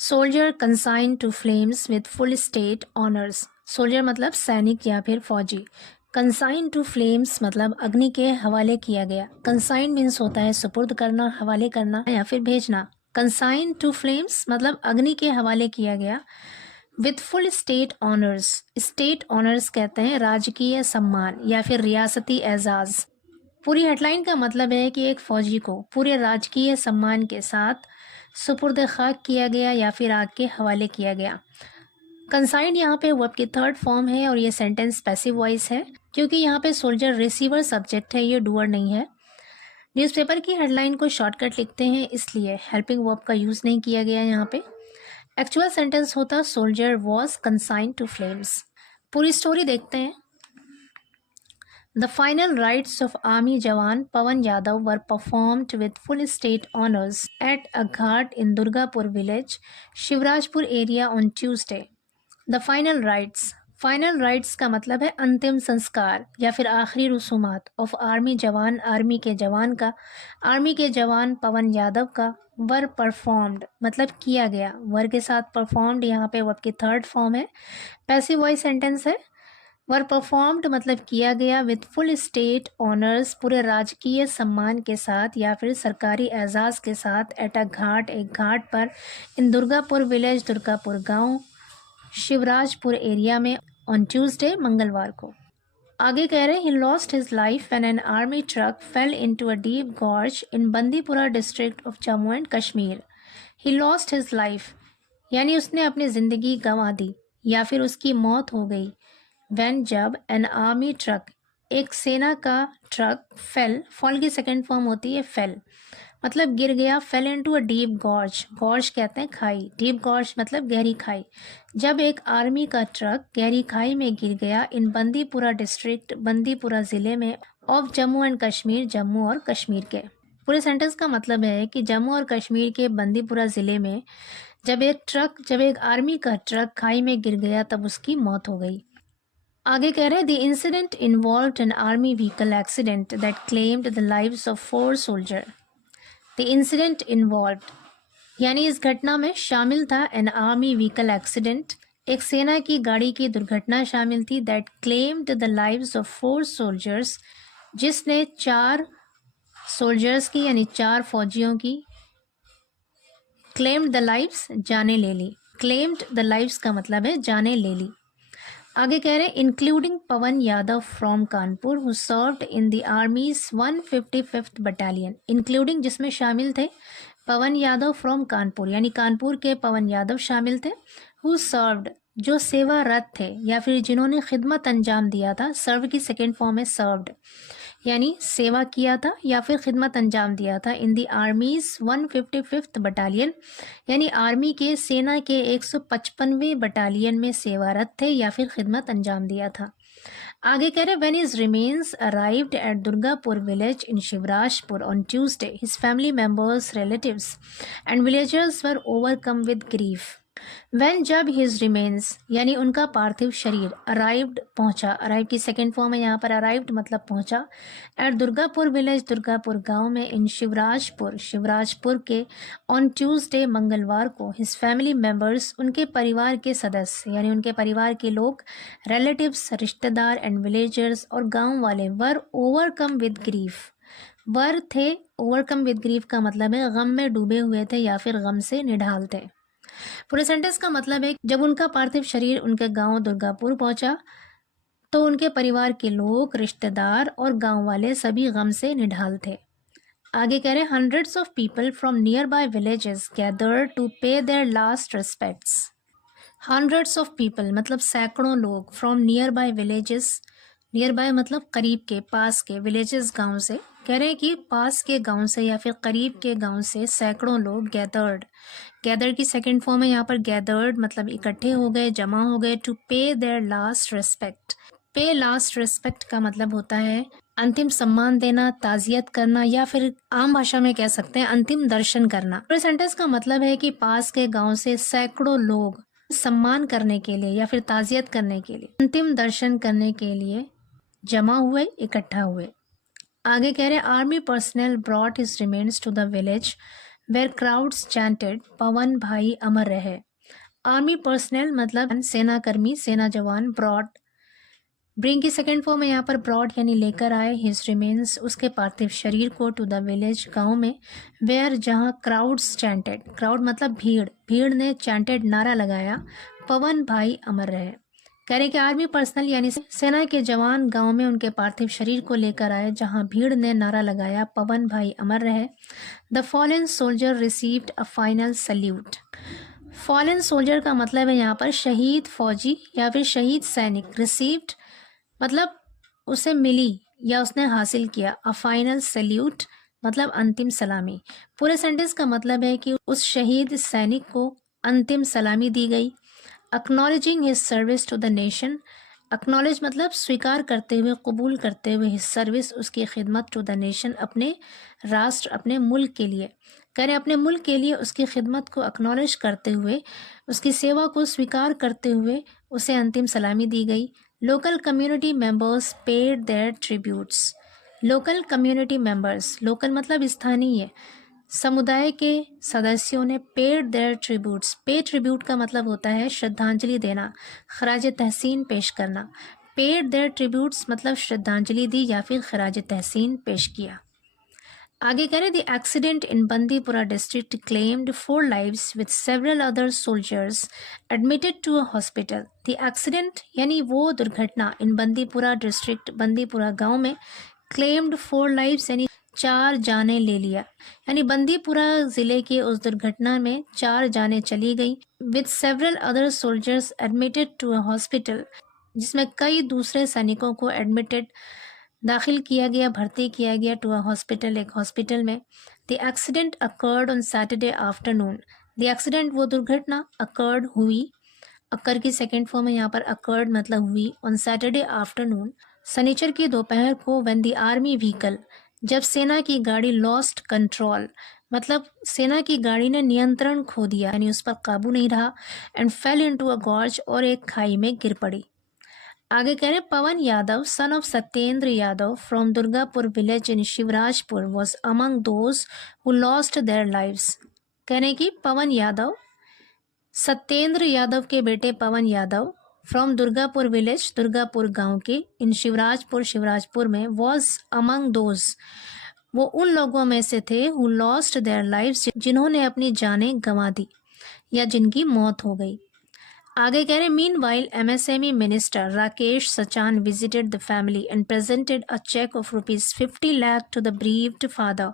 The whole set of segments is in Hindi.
Soldier consign to flames with full state honours. Soldier मतलब सैनिक या फिर फौजी। कंसाइन टू फ्लेम्स मतलब अग्नि के हवाले किया गया। कंसाइन मीन्स होता है सुपुर्द करना, हवाले करना या फिर भेजना। कंसाइन टू फ्लेम्स मतलब अग्नि के हवाले किया गया। With full state honours. State honours कहते हैं राजकीय सम्मान या फिर रियासती एजाज। पूरी हेडलाइन का मतलब है कि एक फौजी को पूरे राजकीय सम्मान के साथ सुपुर्द खाक किया गया या फिर आग के हवाले किया गया। कंसाइंड यहाँ पे वर्ब की थर्ड फॉर्म है और ये सेंटेंस पैसिव वॉइस है क्योंकि यहाँ पे सोल्जर रिसीवर सब्जेक्ट है, ये डूअर नहीं है। न्यूज़पेपर की हेडलाइन को शॉर्टकट लिखते हैं इसलिए हेल्पिंग वर्ब का यूज़ नहीं किया गया यहाँ पे। एक्चुअल सेंटेंस होता सोल्जर वॉज कंसाइंड टू फ्लेम्स। पूरी स्टोरी देखते हैं। The final rites of Army Jawan Pawan Yadav were performed with full state honors at a ghat in Durgapur village, Shivrajpur area on Tuesday. The final rites का मतलब है अंतिम संस्कार या फिर आखिरी रसूमात ऑफ आर्मी जवान, आर्मी के जवान पवन यादव का वर परफॉर्म्ड मतलब किया गया। वर के साथ परफॉर्म्ड यहाँ पे वर्ब की थर्ड फॉर्म है, पैसिव वॉइस सेंटेंस है। वर परफॉर्म्ड मतलब किया गया विथ फुल स्टेट ऑनर्स पूरे राजकीय सम्मान के साथ या फिर सरकारी एजाज के साथ एट अ घाट एक घाट पर इन दुर्गापुर विलेज दुर्गापुर गांव शिवराजपुर एरिया में ऑन ट्यूसडे मंगलवार को। आगे कह रहे he lost his life when an army truck fell into a deep gorge in Bandipura district of Jammu and Kashmir. He lost his life यानी उसने अपनी ज़िंदगी गंवा दी या फिर उसकी मौत हो गई। When जब एन आर्मी ट्रक एक सेना का ट्रक फेल, फॉल की सेकेंड फॉर्म होती है फेल मतलब गिर गया। Fail into a deep gorge, gorge कहते हैं खाई, डीप गॉर्ज मतलब गहरी खाई। जब एक आर्मी का ट्रक गहरी खाई में गिर गया इन बंदीपुरा डिस्ट्रिक्ट, बंदीपुरा जिले में ऑफ जम्मू एंड कश्मीर, जम्मू और कश्मीर के। पूरे सेंटेंस का मतलब है कि जम्मू और कश्मीर के बंदीपुरा जिले में जब एक आर्मी का ट्रक खाई में गिर गया तब उसकी मौत हो गई। आगे कह रहे हैं the incident involved an army vehicle accident that claimed the lives of 4 soldier. The incident involved यानी इस घटना में शामिल था एन आर्मी व्हीकल एक्सीडेंट, एक सेना की गाड़ी की दुर्घटना शामिल थी। That claimed the lives of 4 soldiers जिसने 4 सोल्जर्स की यानी 4 फौजियों की क्लेम्ड द लाइव्स जाने ले ली। क्लेम्ड द लाइव्स का मतलब है जाने ले ली। आगे कह रहे हैं including Pawan Yadav from Kanpur who served in the armies 155th battalion. Including जिसमें शामिल थे पवन यादव फ्रॉम कानपुर यानी कानपुर के पवन यादव शामिल थे। हु सर्व्ड जो सेवारत थे या फिर जिन्होंने खिदमत अंजाम दिया था। सर्व की सेकेंड फॉर्म है सर्व्ड यानी सेवा किया था या फिर खिदमत अंजाम दिया था। इन दी आर्मीज 155th बटालियन यानी आर्मी के सेना के 155वें बटालियन में सेवारत थे या फिर खिदमत अंजाम दिया था। आगे कह रहे when his remains arrived at Durgapur village in Shivrajpur on Tuesday his family members, relatives and villagers were overcome with grief. When जब हिज रिमेन्स यानी उनका पार्थिव शरीर अराइव्ड पहुंचा, अराइव की सेकेंड फॉर्म है यहाँ पर अराइव्ड मतलब पहुंचा, एट दुर्गापुर विलेज दुर्गापुर गांव में इन शिवराजपुर, शिवराजपुर के ऑन ट्यूसडे मंगलवार को हिज फैमिली मेंबर्स उनके परिवार के सदस्य यानी उनके परिवार के लोग, रिलेटिव्स रिश्तेदार एंड विलेजर्स और गांव वाले वर ओवरकम विद ग्रीफ। वर थे, ओवरकम विद ग्रीफ का मतलब है गम में डूबे हुए थे या फिर गम से निढाल थे। पूरे सेंटेंस का मतलब है जब उनका पार्थिव शरीर उनके गांव दुर्गापुर पहुंचा तो उनके परिवार के लोग, रिश्तेदार और गांव वाले सभी गम से निढाल थे। आगे कह रहे hundreds of people from nearby villages gathered to pay their last respects. Hundreds of people मतलब सैकड़ों लोग, from nearby villages, nearby मतलब करीब के, पास के, विलेजेस गांव से। कह रहे हैं कि पास के गांव से या फिर करीब के गांव से सैकड़ों लोग गैदर्ड, गैदर की सेकंड फॉर्म है यहाँ पर गैदर्ड मतलब इकट्ठे हो गए, जमा हो गए। To pay their last respect, पे लास्ट रिस्पेक्ट का मतलब होता है अंतिम सम्मान देना, ताजियत करना या फिर आम भाषा में कह सकते हैं अंतिम दर्शन करना। पूरे सेंटेंस का मतलब है कि पास के गांव से सैकड़ों लोग सम्मान करने के लिए या फिर ताजियत करने के लिए, अंतिम दर्शन करने के लिए जमा हुए, इकट्ठा हुए। आगे कह रहे army personnel brought his remains to the village where crowds chanted Pawan भाई अमर रहे। आर्मी पर्सनल मतलब सेनाकर्मी, सेना जवान। ब्रॉड, ब्रिंग की सेकेंड फॉर्म है यहाँ पर ब्रॉड यानी लेकर आए। हिज रिमेन्स उसके पार्थिव शरीर को टू द विलेज गांव में। वेयर जहाँ क्राउड्स चैंटेड, क्राउड मतलब भीड़, भीड़ ने चैंटेड नारा लगाया पवन भाई अमर रहे। कह रहे कि आर्मी पर्सनल यानी सेना के जवान गांव में उनके पार्थिव शरीर को लेकर आए जहां भीड़ ने नारा लगाया पवन भाई अमर रहे। The fallen soldier received a final salute. Fallen soldier का मतलब है यहाँ पर शहीद फौजी या फिर शहीद सैनिक। रिसीव्ड मतलब उसे मिली या उसने हासिल किया। अ फाइनल सैल्यूट मतलब अंतिम सलामी। पूरे सेंटेंस का मतलब है कि उस शहीद सैनिक को अंतिम सलामी दी गई। Acknowledging his service to the nation, acknowledge मतलब स्वीकार करते हुए, कबूल करते हुए, हिज सर्विस उसकी खिदमत टू द नेशन अपने राष्ट्र, अपने मुल्क के लिए। करें अपने मुल्क के लिए उसकी खिदमत को एक्नॉलेज करते हुए, उसकी सेवा को स्वीकार करते हुए उसे अंतिम सलामी दी गई। Local community members paid their tributes. Local community members, local मतलब स्थानीय, समुदाय के सदस्यों ने paid their tributes. Pay tribute का मतलब होता है श्रद्धांजलि देना, खराज तहसीन पेश करना। पेड देयर ट्रिब्यूट्स मतलब श्रद्धांजलि दी या फिर खराज तहसीन पेश किया। आगे करें, the accident in Bandipura district claimed 4 lives with several other soldiers admitted to a hospital. The accident यानी वो दुर्घटना इन बंदीपुरा डिस्ट्रिक्ट, बंदीपुरा गांव में, क्लेम्ड 4 लाइव्स यानी 4 जानें ले लिया, यानी बंदीपुरा जिले के उस दुर्घटना में 4 जानें चली गई। With several other soldiers admitted to a hospital, जिसमें कई दूसरे सैनिकों को एडमिटेड दाखिल किया गया, भर्ती किया गया टू अ हॉस्पिटल, एक हॉस्पिटल में। The accident occurred on Saturday afternoon. The accident वो दुर्घटना अकर्ड हुई, अकर की सेकेंड फॉर्म है यहाँ पर अकर्ड मतलब हुई। ऑन सैटरडे आफ्टरनून शनिचर की दोपहर को। व्हेन द आर्मी व्हीकल, जब सेना की गाड़ी लॉस्ट कंट्रोल मतलब सेना की गाड़ी ने नियंत्रण खो दिया यानी उस पर काबू नहीं रहा। And fell into a gorge, और एक खाई में गिर पड़ी। आगे कह रहे Pawan Yadav son of Satyendra Yadav from Durgapur village in Shivrajpur was among those who lost their lives. कह रहे कि पवन यादव, सत्येंद्र यादव के बेटे पवन यादव, फ्रॉम दुर्गापुर विलेज, दुर्गापुर गांव के, इन शिवराजपुर, शिवराजपुर में, वॉज अमंग दोज वो उन लोगों में से थे हु लॉस्ट देयर लाइव्स जिन्होंने अपनी जानें गंवा दी या जिनकी मौत हो गई। आगे कह रहे meanwhile MSME minister Rakesh Sachan visited the family and presented a cheque of ₹50 lakh to the bereaved father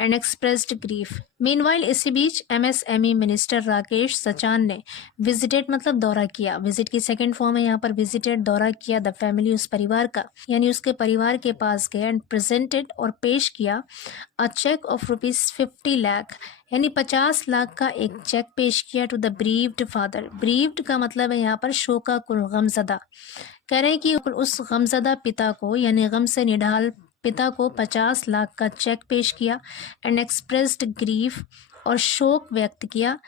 and expressed grief. Meanwhile इसी बीच एमएसएमई मिनिस्टर राकेश सचान ने विजिटेड मतलब दौरा किया, विजिट की सेकंड फॉर्म है यहाँ पर विजिटेड, दौरा किया, द फैमिली उस परिवार का यानी उसके परिवार के पास गए, एंड प्रेजेंटेड और पेश किया अ चेक ऑफ ₹50 लाख यानी 50 लाख का एक चेक पेश किया टू द ब्रीव्ड फादर। ब्रीव्ड का मतलब है यहाँ पर शोकाकुल, गमजदा। कह रहे हैं कि उस गमजदा पिता को यानी गम से निढाल पिता को 50 लाख का चेक पेश किया। एंड एक्सप्रेस्ड ग्रीफ, और शोक व्यक्त किया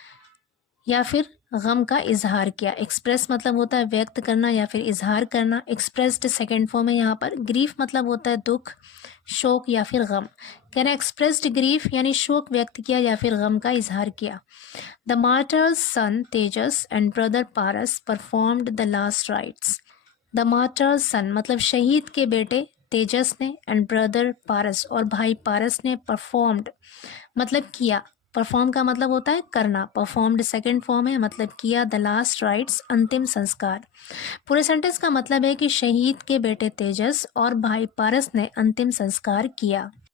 या फिर गम का इजहार किया। एक्सप्रेस मतलब होता है व्यक्त करना या फिर इजहार करना। एक्सप्रेस्ड सेकेंड फॉर्म है यहाँ पर। ग्रीफ मतलब होता है दुख, शोक या फिर गम। कहना एक्सप्रेस्ड ग्रीफ यानी शोक व्यक्त किया या फिर गम का इजहार किया। The martyr's son Tejas and brother Paras performed the last rites. The martyr's son मतलब शहीद के बेटे तेजस ने, एंड ब्रदर पारस और भाई पारस ने, परफॉर्म्ड मतलब किया, परफॉर्म का मतलब होता है करना, परफॉर्म्ड सेकंड फॉर्म है मतलब किया, द लास्ट राइट्स अंतिम संस्कार। पूरे सेंटेंस का मतलब है कि शहीद के बेटे तेजस और भाई पारस ने अंतिम संस्कार किया।